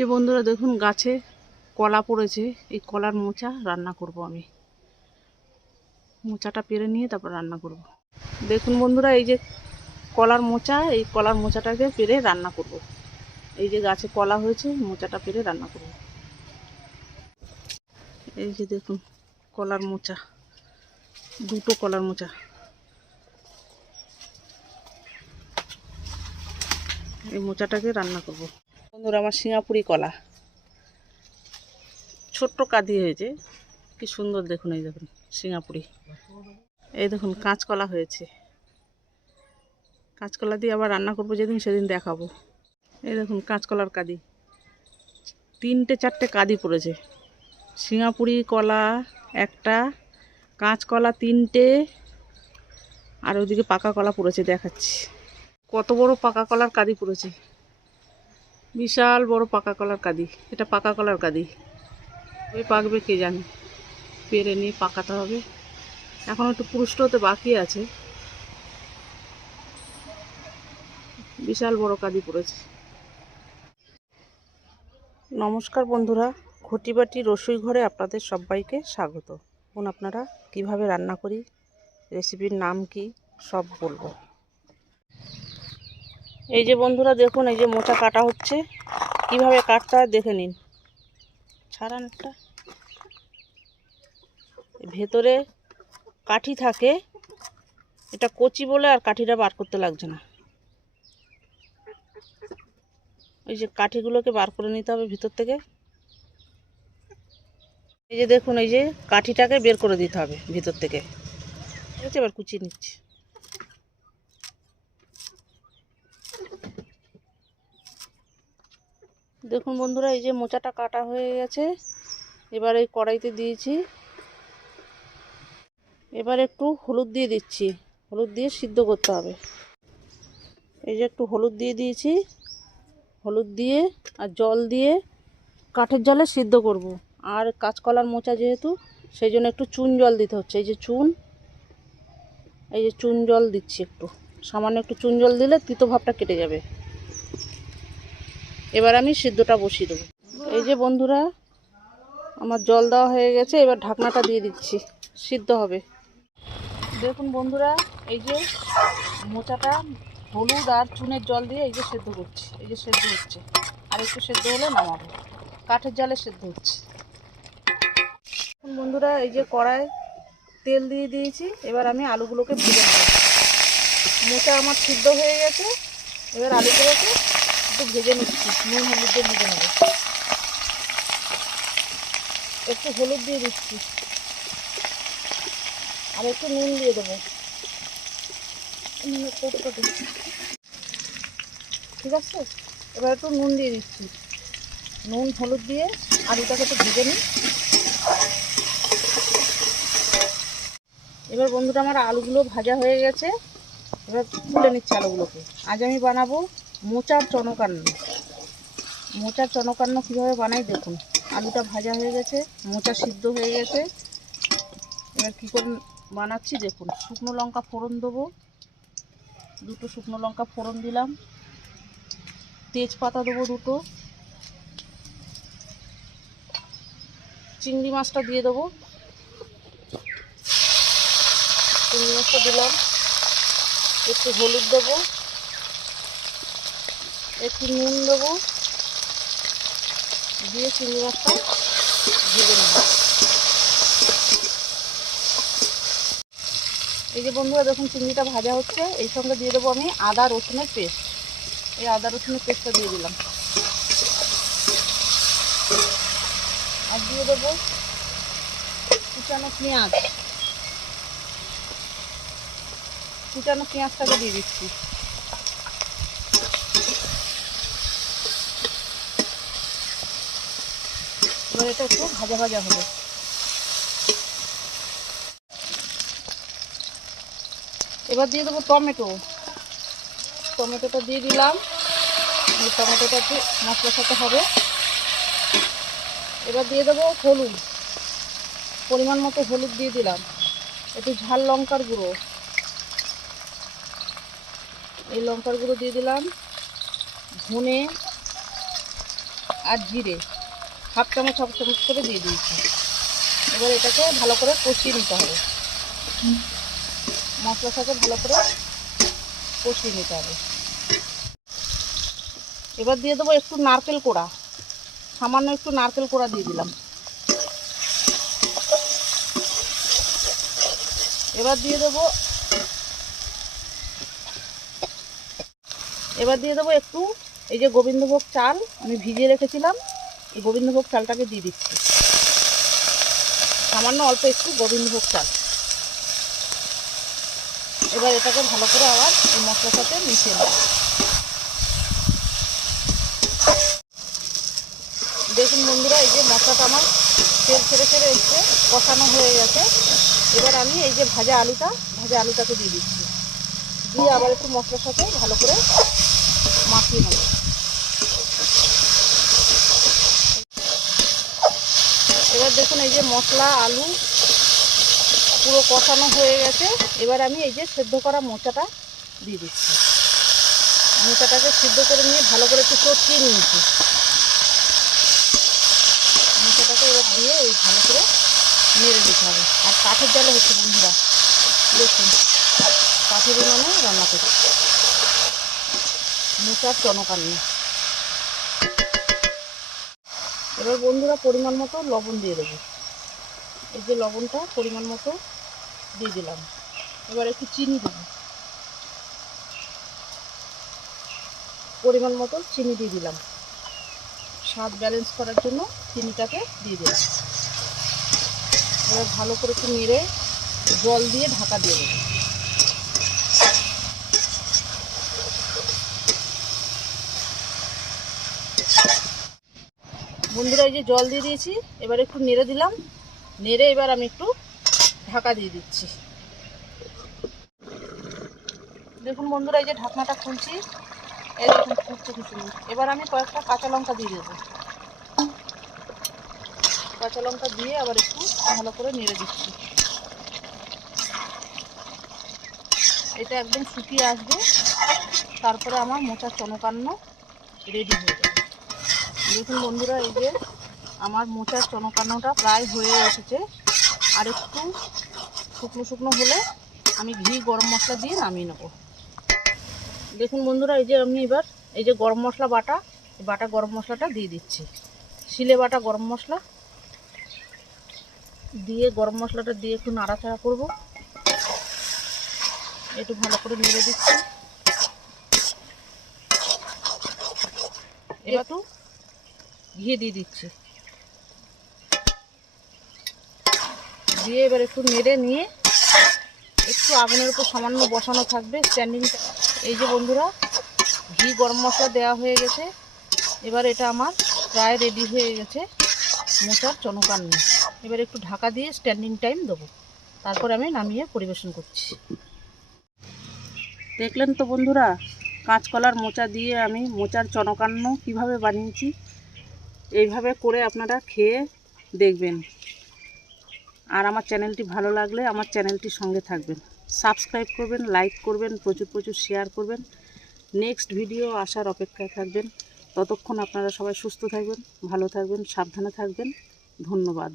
যে বন্ধুরা দেখুন গাছে কলা পড়েছে, এই কলার মোচা রান্না করব আমি। মোচাটা পেরে নিয়ে তারপর রান্না করব। দেখুন বন্ধুরা এই যে কলার মোচা, এই কলার মোচাটাকে পেরে রান্না করব। এই যে গাছে কলা হয়েছে, মোচাটা পেরে রান্না করব। এই যে দেখুন কলার মোচা, দুটো কলার মোচা। এই মোচাটাকে রান্না করব। বন্ধুরা আমার সিঙ্গাপুরি কলা, ছোট্ট কাঁদি হয়েছে, কি সুন্দর দেখুন। এই দেখুন সিঙ্গাপুরি। এই দেখুন কাঁচকলা হয়েছে, কাঁচকলা দিয়ে আবার রান্না করবো যেদিন সেদিন দেখাবো। এই দেখুন কাঁচকলার কাঁদি, 3-4টে কাঁদি পড়েছে। সিঙ্গাপুরি কলা একটা, কাঁচকলা 3টে, আর ওইদিকে পাকা কলা পড়েছে, দেখাচ্ছি। কত বড় পাকা কলার কাঁদি পড়েছে, বিশাল বড় পাকা কলার কাঁদি। এটা পাকা কলার কাঁদি, ওই পাকবে কে জানে, পেরে নিয়ে পাকাতে হবে। এখন একটু পুষ্ট হতে বাকি আছে। বিশাল বড় কাঁদি পড়েছে। নমস্কার বন্ধুরা, ঘটি বাটির রসুই ঘরে আপনাদের সবাইকে স্বাগত। এখন আপনারা কিভাবে রান্না করি, রেসিপির নাম কি, সব বলবো। এই যে বন্ধুরা দেখুন, এই যে মোচা কাটা হচ্ছে, কিভাবে কাটতে হয় দেখে নিন। ছাড়ান একটা, ভেতরে কাঠি থাকে, এটা কচি বলে আর কাঠিটা বার করতে লাগছে না। এই যে কাঠিগুলোকে বার করে নিতে হবে ভিতর থেকে। এই যে দেখুন, এই যে কাঠিটাকে বের করে দিতে হবে ভিতর থেকে। ঠিক আছে, এবার কুচিয়ে নিচ্ছি। দেখুন বন্ধুরা, এই যে মোচাটা কাটা হয়ে গেছে। এবার এই কড়াইতে দিয়েছি, এবার একটু হলুদ দিয়ে দিচ্ছি। হলুদ দিয়ে সিদ্ধ করতে হবে। এই যে একটু হলুদ দিয়ে দিয়েছি, হলুদ দিয়ে আর জল দিয়ে কাঠের জলে সিদ্ধ করব। আর কাঁচকলার মোচা যেহেতু, সেই জন্য একটু চুন জল দিতে হচ্ছে। এই যে চুন, এই যে চুন জল দিচ্ছি, একটু সামান্য একটু চুন জল দিলে তিতো ভাবটা কেটে যাবে। এবার আমি সিদ্ধটা বসিয়ে দেবো। এই যে বন্ধুরা আমার জল দেওয়া হয়ে গেছে, এবার ঢাকনাটা দিয়ে দিচ্ছি, সিদ্ধ হবে। দেখুন বন্ধুরা, এই যে মোচাটা হলুদ আর চুনের জল দিয়ে এই যে সেদ্ধ করছি। এই যে সেদ্ধ হচ্ছে, আর একটু সেদ্ধ হলে নামাবো। কাঠের জালে সেদ্ধ হচ্ছে। দেখুন বন্ধুরা, এই যে কড়াই তেল দিয়ে দিয়েছি, এবার আমি আলুগুলোকে ভেজে নেব। মোচা আমার সিদ্ধ হয়ে গেছে, এবার আলুগুলোকে একটু ভেজে নিচ্ছি, নুন হলুদ দিয়ে ভেজে নেব। একটু হলুদ দিয়ে দিচ্ছি, আর একটু নুন দিয়ে দেবো। ঠিক আছে, এবার একটু নুন দিয়ে দিচ্ছি। নুন হলুদ দিয়ে আলুটাকে একটু ভেজে নিই। এবার বন্ধুরা আমার আলুগুলো ভাজা হয়ে গেছে, এবার তুলে নিচ্ছি আলুগুলোকে। আজ আমি বানাবো মোচার চনকান্ন। মোচার চনকান্ন কীভাবে বানাই দেখুন। আলুটা ভাজা হয়ে গেছে, মোচা সিদ্ধ হয়ে গেছে। এবার কী করে বানাচ্ছি দেখুন। শুকনো লঙ্কা ফোড়ন দেবো, 2টো শুকনো লঙ্কা ফোড়ন দিলাম। তেজপাতা দেবো 2টো। চিংড়ি মাছটা দিয়ে দেবো, চিংড়ি মাছটা দিলাম। একটু হলুদ দেবো, একটু নুন দেবো, দিয়ে চিংড়ি মাছটা ভেজে নেব। এই যে বন্ধুরা দেখুন চিংড়িটা ভাজা হচ্ছে, এই সঙ্গে দিয়ে দেবো আমি আদা রসুনের পেস্ট। এই আদা রসুনের পেস্টটা দিয়ে দিলাম। আর দিয়ে দেবো কুচানো পেঁয়াজ। কুচানো পেঁয়াজটাকে দিয়ে দিচ্ছি। এবার এটা একটু ভাজা ভাজা হবে। এবার দিয়ে দেবো টমেটো। টমেটোটা দিয়ে দিলাম, টমেটোটা একটু মশলার সাথে হবে। এবার দিয়ে দেবো হলুদ, পরিমাণ মতো হলুদ দিয়ে দিলাম। একটু ঝাল লঙ্কার গুঁড়ো, এই লঙ্কার গুঁড়ো দিয়ে দিলাম। ধনে আর জিরে হাফ চামচ করে দিয়ে দিয়েছি। এবার এটাকে ভালো করে কষিয়ে নিতে হবে, মশলার সাথে ভালো করে কষিয়ে নিতে হবে। এবার দিয়ে দেবো একটু নারকেল কোড়া, সামান্য একটু নারকেল কোড়া দিয়ে দিলাম। এবার দিয়ে দেবো একটু এই যে গোবিন্দভোগ চাল আমি ভিজিয়ে রেখেছিলাম, এই গোবিন্দভোগ চালটাকে দিয়ে দিচ্ছি, সামান্য অল্প একটু গোবিন্দভোগ চাল। এবার এটাকে ভালো করে আবার এই মশলার সাথে মিশিয়ে নেব। দেখুন বন্ধুরা, এই যে মশলাটা আমার তেল ছেড়ে এসছে, কষানো হয়ে গেছে। এবার আমি এই যে ভাজা আলুটাকে দিয়ে দিচ্ছি, দিয়ে আবার একটু মশলার সাথে ভালো করে মাখিয়ে নেব। এবার দেখুন এই যে মশলা আলু পুরো কষানো হয়ে গেছে। এবার আমি এই যে সেদ্ধ করা মোচাটা দিয়ে দিচ্ছি। মোচাটাকে সিদ্ধ করে নিয়ে ভালো করে একটু চটকিয়ে নিয়েছি। মোচাটাকে এবার দিয়ে এই ভালো করে নেড়ে দিতে হবে। আর কাঠের জালে হচ্ছে বন্ধুরা, দেখুন কাঠের উনুনে রান্না করছি মোচার চনকান্ন। এবার বন্ধুরা পরিমাণ মতো লবণ দিয়ে দেবো। এই যে লবণটা পরিমাণ মতো দিয়ে দিলাম। এবার একটু চিনি দেবো, পরিমাণ মতো চিনি দিয়ে দিলাম। স্বাদ ব্যালেন্স করার জন্য চিনিটাকে দিয়ে দিলাম। এবার ভালো করে একটু নেড়ে জল দিয়ে ঢাকা দিয়ে দেবো। বন্ধুরা এই যে জল দিয়ে দিয়েছি, এবার একটু নেড়ে দিলাম। নেড়ে এবার আমি একটু ঢাকা দিয়ে দিচ্ছি। দেখুন বন্ধুরা এই যে ঢাকনাটা খুলছি, এই দেখুন ফুটছে কিছু। এবার আমি কয়েকটা কাঁচা লঙ্কা দিয়ে দেবো। কাঁচা লঙ্কা দিয়ে আবার একটু ভালো করে নেড়ে দিচ্ছি। এটা একদম শুকিয়ে আসবে, তারপরে আমার মোচার চনকান্ন রেডি হয়ে যাবে। দেখুন বন্ধুরা এই যে আমার মোচার চনকান্নটা প্রায় হয়ে এসেছে। আর একটু শুকনো হলে আমি ঘি গরম মশলা দিয়ে নামিয়ে নেব। দেখুন বন্ধুরা এই যে আমি এবার এই যে গরম মশলা বাটা গরম মশলাটা দিয়ে দিচ্ছি। শিলে বাটা গরম মশলা দিয়ে গরম মশলাটা দিয়ে একটু নাড়াচাড়া করব। একটু ভালো করে নেড়ে দিচ্ছি। এবার একটু ঘি দিয়ে দিচ্ছি, দিয়ে এবার একটু নেড়ে নিয়ে একটু আগুনের উপর সামান্য বসানো থাকবে স্ট্যান্ডিং। এই যে বন্ধুরা ঘি গরম মশলা দেওয়া হয়ে গেছে। এবার এটা আমার প্রায় রেডি হয়ে গেছে মোচার চনকান্ন। এবার একটু ঢাকা দিয়ে স্ট্যান্ডিং টাইম দেবো, তারপর আমি নামিয়ে পরিবেশন করছি। দেখলেন তো বন্ধুরা, কাঁচকলার মোচা দিয়ে আমি মোচার চনকান্ন কিভাবে বানিয়েছি। এইভাবে করে আপনারা খেয়ে দেখবেন। আর আমার চ্যানেলটি ভালো লাগলে আমার চ্যানেলটির সঙ্গে থাকবেন, সাবস্ক্রাইব করবেন, লাইক করবেন, প্রচুর শেয়ার করবেন। নেক্সট ভিডিও আসার অপেক্ষায় থাকবেন। ততক্ষণ আপনারা সবাই সুস্থ থাকবেন, ভালো থাকবেন, সাবধানে থাকবেন। ধন্যবাদ।